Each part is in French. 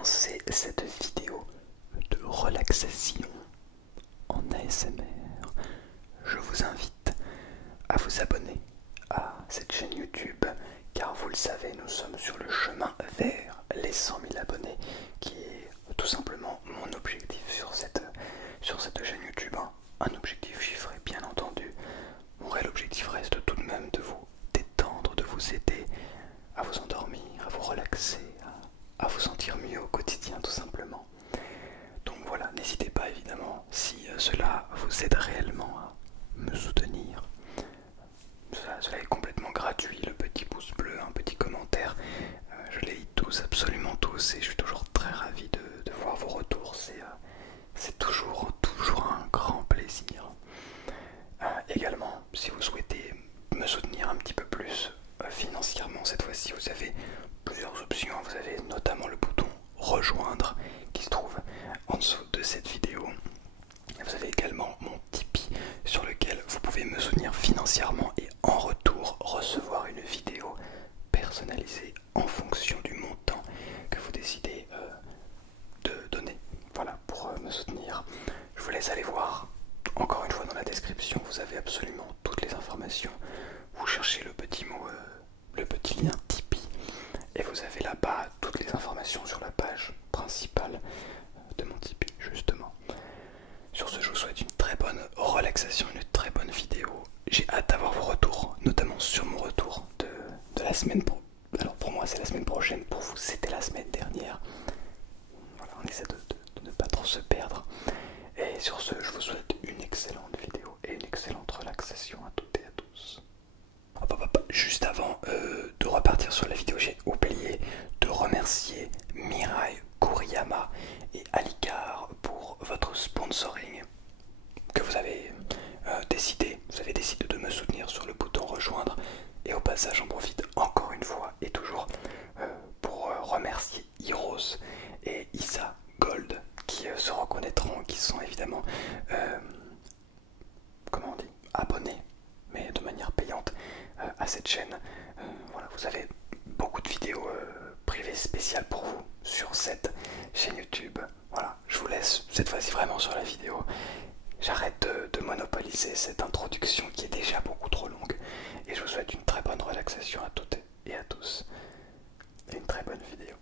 commencer cette vidéo de relaxation en ASMR, je vous invite à vous abonner à cette chaîne YouTube car vous le savez, nous sommes sur le chemin vers les 100 000 abonnés qui est tout simplement mon objectif sur cette chaîne YouTube. Un objectif chiffré bien entendu. Mon réel objectif reste tout de même de vous détendre, de vous aider à vous endormir, à vous relaxer, à vous sentir mieux au quotidien tout simplement. Donc voilà, n'hésitez pas évidemment si cela vous aide réellement à me soutenir. Cela est complètement gratuit, le petit pouce bleu, un petit commentaire, je les lis tous, absolument tous, et je suis toujours très ravi de voir vos retours, c'est toujours un grand plaisir. Également, si vous souhaitez me soutenir un petit peu plus financièrement, cette fois-ci vous avez plusieurs options. Vous avez notamment le bouton rejoindre qui se trouve en dessous de cette vidéo. Vous avez également mon Tipeee sur lequel vous pouvez me soutenir financièrement et en retour recevoir une vidéo personnalisée en fonction du montant que vous décidez de donner. Voilà, pour me soutenir. Je vous laisse aller voir. Encore une fois, dans la description, vous avez absolument toutes les informations. Vous cherchez le petit mot, le petit lien Tipeee, et vous avez là-bas toutes les informations sur la page principale de mon Tipeee, justement. Sur ce, je vous souhaite une très bonne relaxation, une très bonne vidéo. J'ai hâte d'avoir vos retours, notamment sur mon retour de la semaine pro. Alors pour moi, c'est la semaine prochaine, pour vous, c'était la semaine dernière. Voilà, on essaie de ne pas trop se perdre. Et sur ce, je vous souhaite une excellente vidéo et une excellente relaxation à toutes et à tous. Hop, hop, hop. Juste avant de repartir sur la vidéo, j'ai oublié de remercier Mirai Kuriyama et Alicar pour votre sponsoring que vous avez décidé. Vous avez décidé de me soutenir sur le bouton rejoindre. Et au passage, j'en profite encore une fois et toujours pour remercier Heroes et Issa Gold qui se reconnaîtront, qui sont évidemment comment on dit, abonnés, mais de manière payante à cette chaîne. Voilà, vous avez beaucoup de vidéos privées spéciales pour vous sur cette chaîne YouTube. Voilà, je vous laisse cette fois-ci vraiment sur la vidéo. J'arrête de monopoliser cette introduction qui est déjà beaucoup trop longue et je vous souhaite une très bonne relaxation à toutes et à tous et une très bonne vidéo.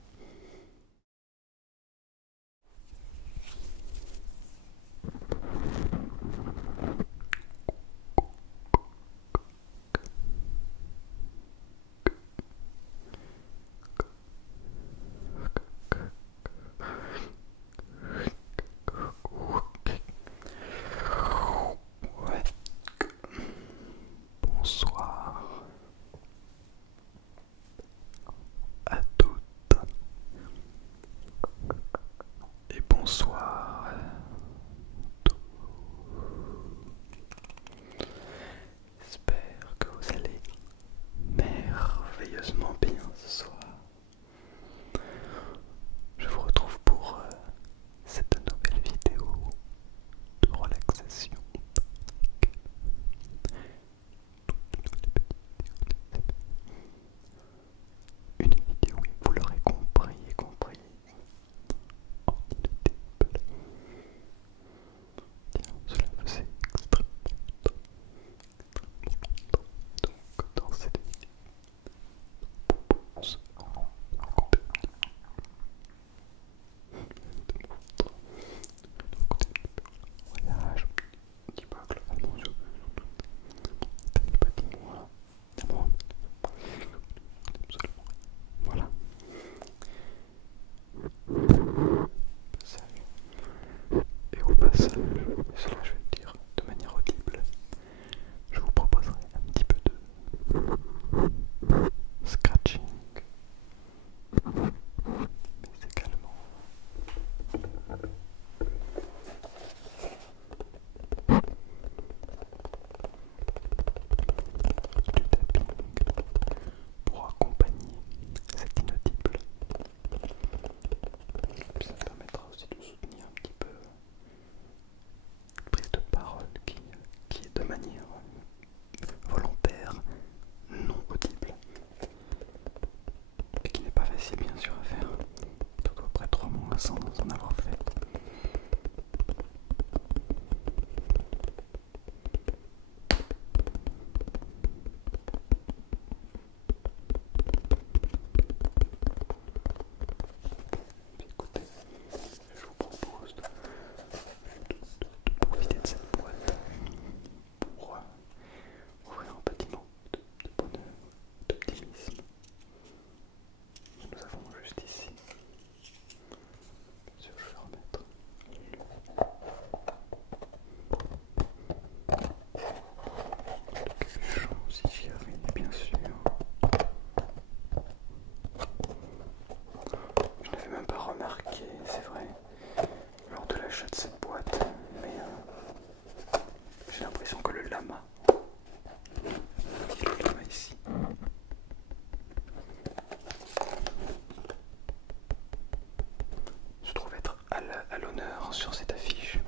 voir sur cette affiche.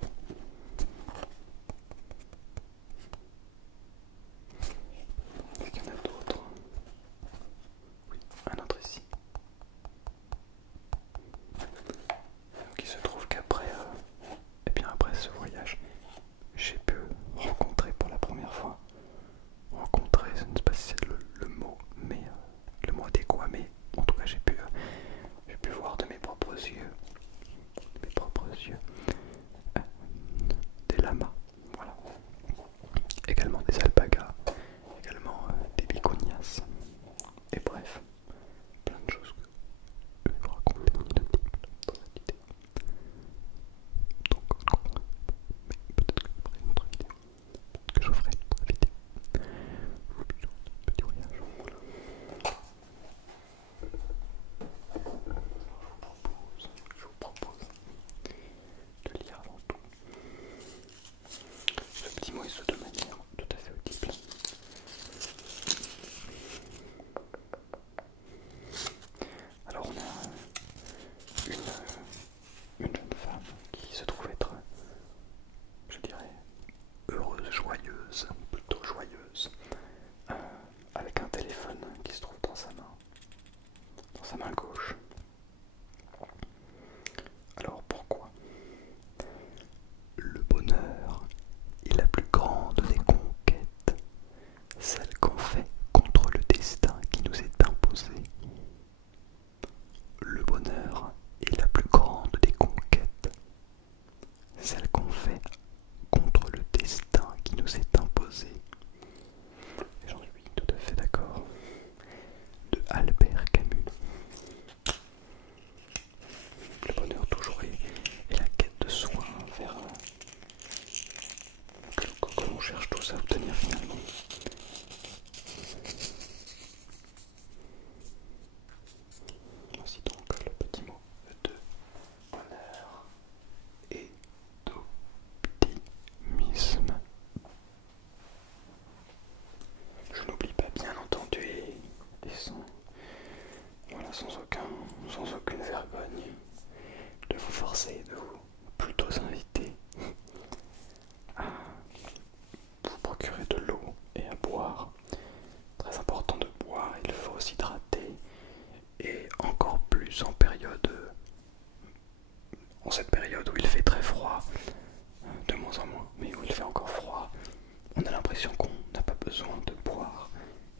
Est-ce qu'il y en a d'autres? Oui, un autre ici. Donc il se trouve qu'après après ce voyage, j'ai pu rencontrer pour la première fois. Rencontrer, je ne sais pas si c'est le mot, mais le mot adéquat, mais en tout cas j'ai pu voir de mes propres yeux, des lamas, voilà. Également des alpagas, également des bigonias, et bref, plein de choses que je vais vous raconter dans cette vidéo. Donc, mais peut-être que je ferai une autre vidéo. Peut-être que je ferai une autre vidéo. Petit voyage, voilà. Je vous propose de lire avant tout ce petit mot et ce de manière tout à fait audible. Alors on a une jeune femme qui se trouve être, je dirais, heureuse, joyeuse, plutôt joyeuse, avec un téléphone qui se trouve dans sa main gauche. Alors pourquoi? Le bonheur est la plus grande des conquêtes, celle qu'on fait contre le destin qui nous est imposé. Le bonheur est la plus grande des conquêtes, celle qu'on fait contre le destin qui nous est imposé. Et j'en suis tout à fait d'accord. De Albert Camus. Le bonheur toujours est la quête de soi vers que l'on cherche tous à obtenir finalement. Voici donc le petit mot de bonheur et d'optimisme. Je n'oublie pas bien entendu et sans aucune vergogne de vous forcer, de vous plutôt inviter à vous procurer de l'eau et à boire. Très important de boire, il faut s'hydrater et encore plus en cette période où il fait très froid, de moins en moins, mais où il fait encore froid, on a l'impression qu'on n'a pas besoin de boire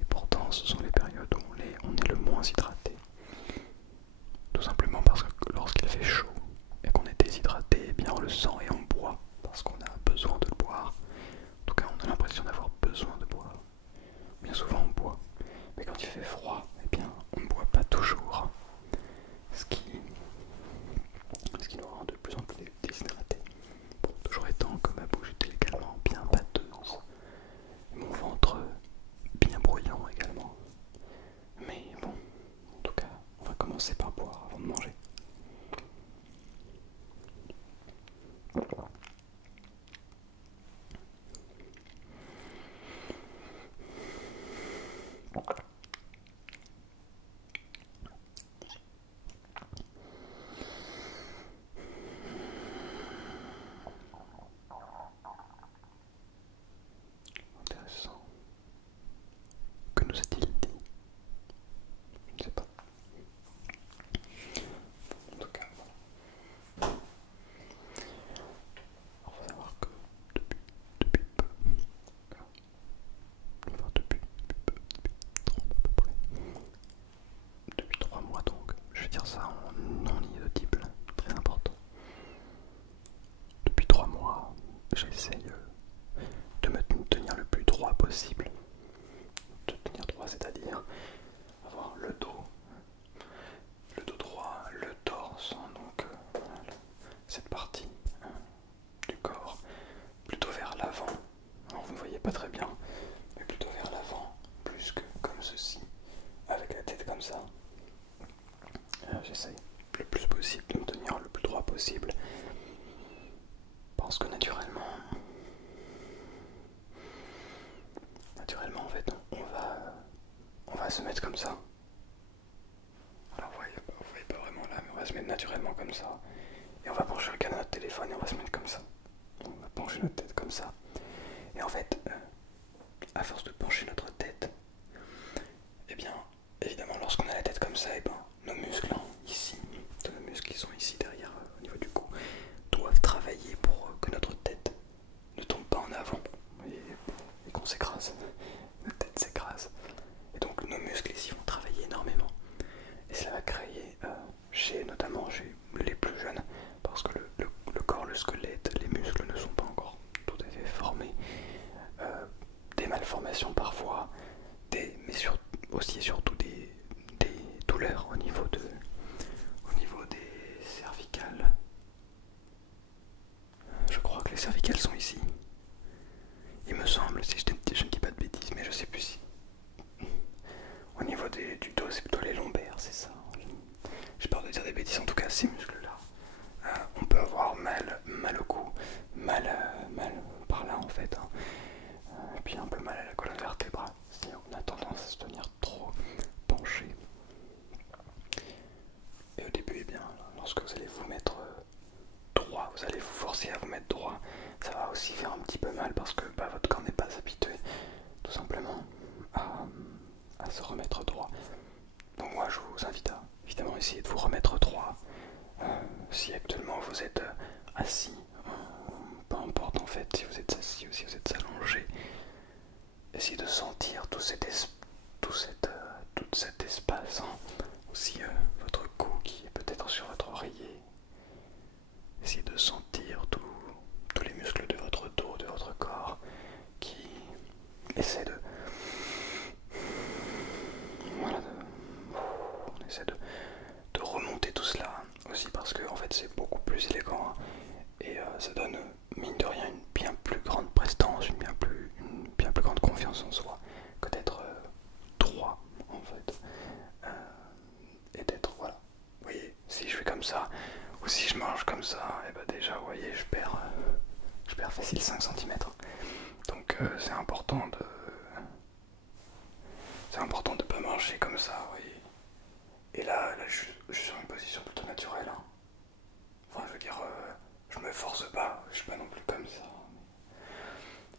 et pourtant ce sont les périodes où on est le moins hydraté. Tout simplement parce que lorsqu'il fait chaud et qu'on est déshydraté, eh bien on le sent et on boit parce qu'on a besoin de le boire. En tout cas, on a l'impression d'avoir besoin de boire. Bien souvent on boit, mais quand il fait froid, eh bien on ne boit pas toujours. Ce qui nous rend de plus en plus déshydratés. Bon, toujours étant que ma bouche est également bien pâteuse, mon ventre bien bruyant également. Mais bon, en tout cas, on va commencer par boire avant de manger. Intéressant. Que nous a-t-il dit? Je ne sais pas. En tout cas, voilà. Alors, faut savoir que depuis peu, enfin depuis peu, depuis 3 mois donc, je vais dire ça en non inaudible, très important. Depuis 3 mois, j'essaye de me tenir le plus droit possible. De tenir droit, c'est-à-dire avoir le dos droit, le torse, donc voilà, cette partie du corps plutôt vers l'avant. Alors vous ne voyez pas très bien, mais plutôt vers l'avant, plus que comme ceci, avec la tête comme ça. J'essaye le plus possible de me tenir le plus droit possible, parce que naturellement en fait on va se mettre comme ça. Alors vous voyez pas vraiment là, mais on va se mettre naturellement comme ça, et on va pencher le canapé téléphone et on va se mettre comme ça. On va pencher notre tête comme ça. Et en fait, à force de pencher notre tête, et bien, évidemment, lorsqu'on a la tête comme ça, et ben, nos muscles, hein, ici, tous nos muscles qui sont ici derrière, au niveau du cou, doivent travailler pour que notre tête ne tombe pas en avant et qu'on s'écrase. Notre tête s'écrase. Et donc nos muscles ici vont travailler énormément. Et cela va créer, notamment chez les plus jeunes, parce que le corps, le squelette, les muscles ne sont pas encore tout à fait formés, des malformations parfois, mais aussi et surtout des douleurs au niveau des cervicales. Je crois que les cervicales sont ici. Il me semble, si je ne dis pas de bêtises, mais je sais plus si. Au niveau du dos, c'est plutôt les lombaires, c'est ça. J'ai peur de dire des bêtises, en tout cas, ces muscles-là. On peut avoir mal au cou, mal par là en fait, hein. Et puis un peu mal à la colonne vertébrale, si on a tendance à se tenir trop penché. Et au début, eh bien, lorsque vous allez vous mettre droit, vous allez vous forcer à vous mettre droit, ça va aussi faire un petit peu mal parce que votre corps n'est pas habitué tout simplement à se remettre droit. Donc moi je vous invite à évidemment essayer de vous remettre droit. Si actuellement vous êtes assis, peu importe en fait si vous êtes assis ou si vous êtes allongé, essayez de sentir tout cet espace, hein. Aussi votre cou qui est peut-être sur votre oreiller. Essayez de sentir tous les muscles de votre dos, de votre corps qui essaient de... Voilà, on essaie de remonter tout cela aussi parce que en fait c'est beaucoup plus élégant, hein, et ça donne mine de rien une bien plus grande prestance, une bien plus grande confiance en soi que d'être droit en fait, et d'être voilà. Vous voyez, si je fais comme ça ou si je mange comme ça, et bah déjà vous voyez je perds facile 5 cm. Donc c'est important de pas marcher comme ça, vous voyez. Et là je suis sur une position plutôt naturelle, hein. Enfin je veux dire, je me force pas, je suis pas non plus comme ça.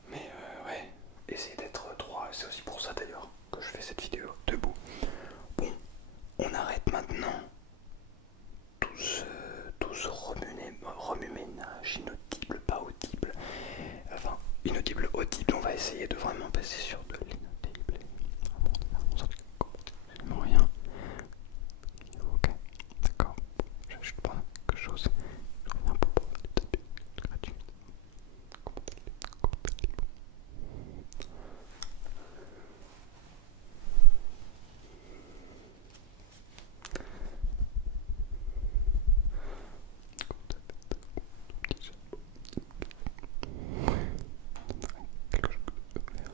Mais ouais, essayez d'être droit, c'est aussi pour ça d'ailleurs que je fais cette vidéo debout. Bon, on arrête maintenant tout ce remue-ménage inaudible, pas audible. Enfin, inaudible, audible, on va essayer de vraiment passer sur de l'inaudible. Vraiment rien. Ok, d'accord. Je vais juste prendre quelque chose. Je reviens pour prendre du tapis gratuit. Quelque chose de clair.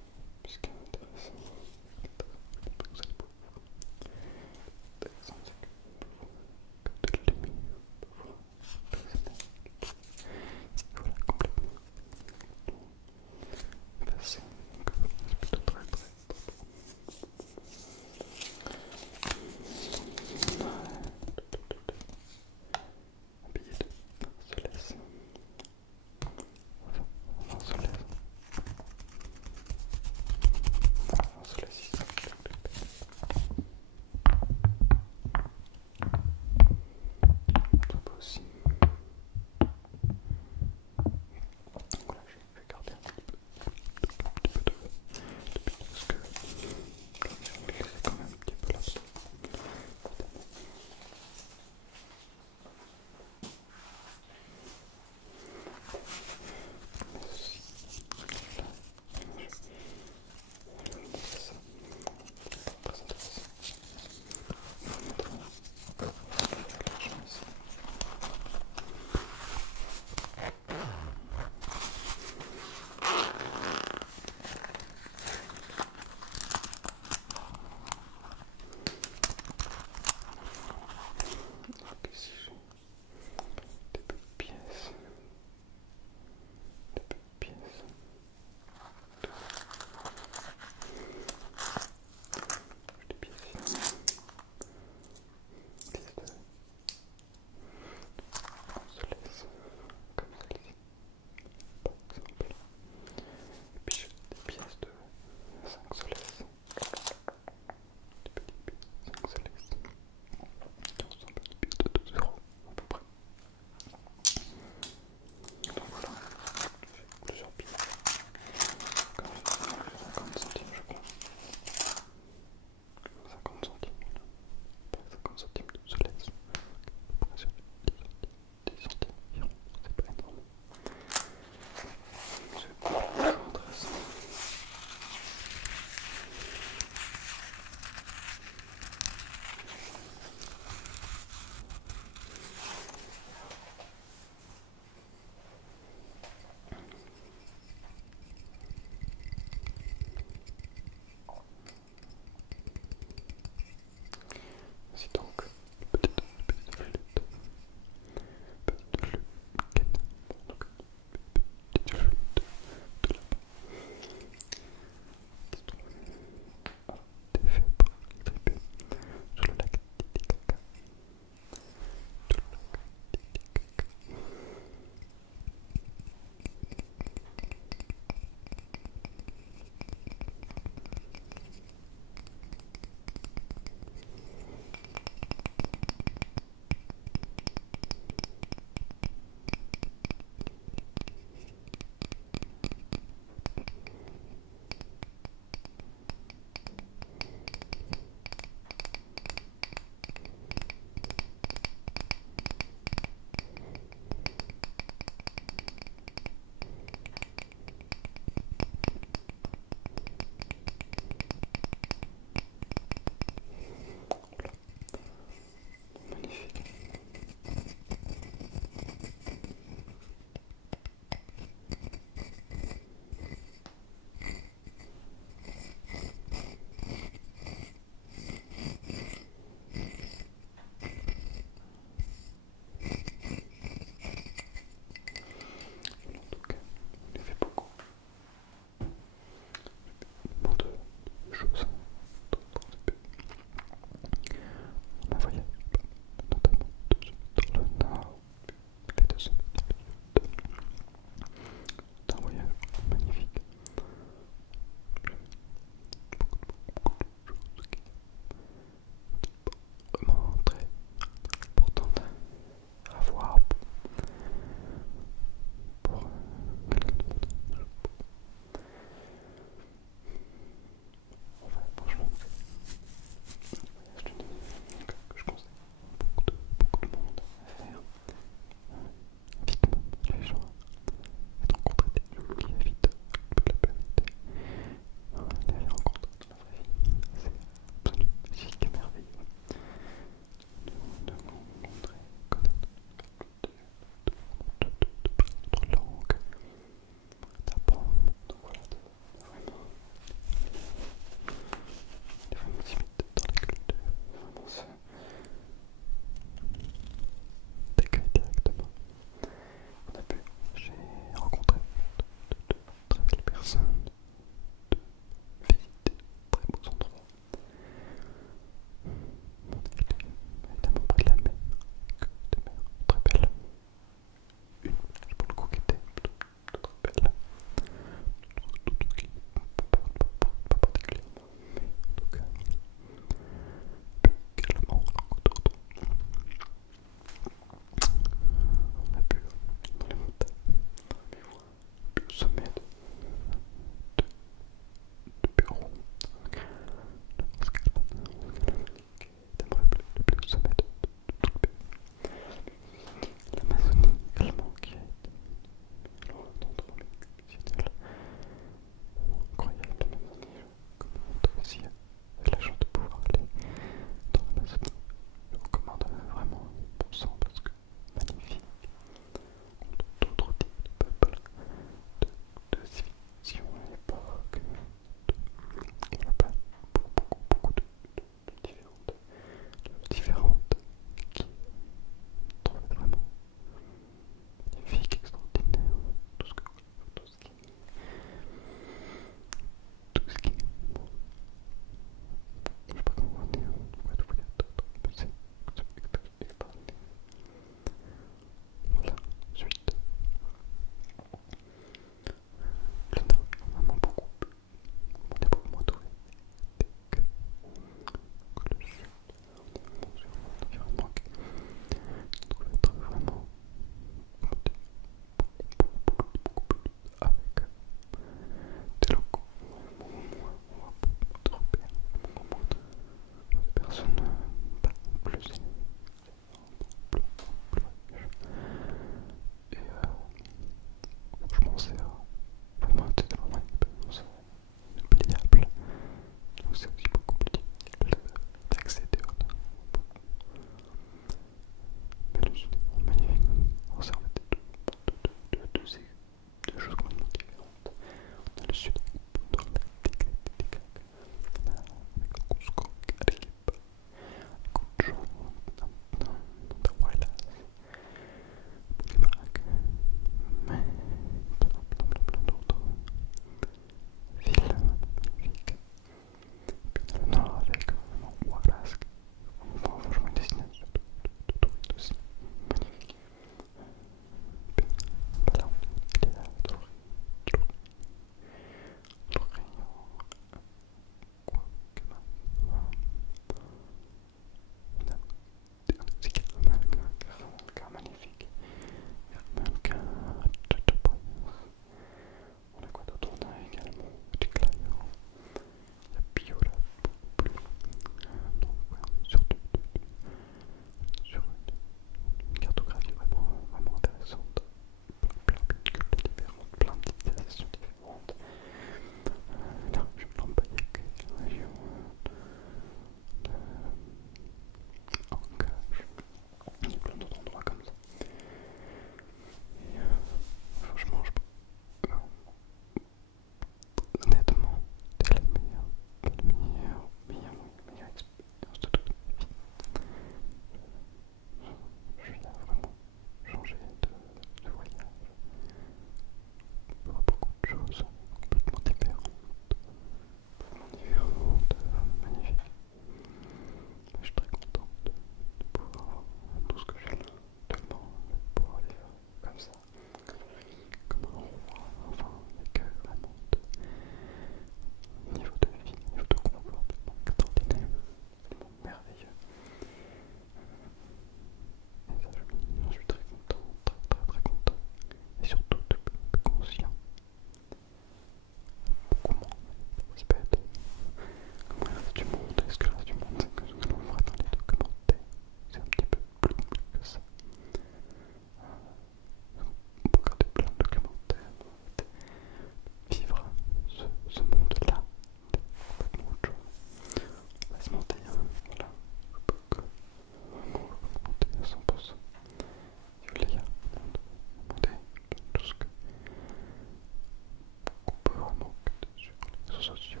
réseaux sociaux.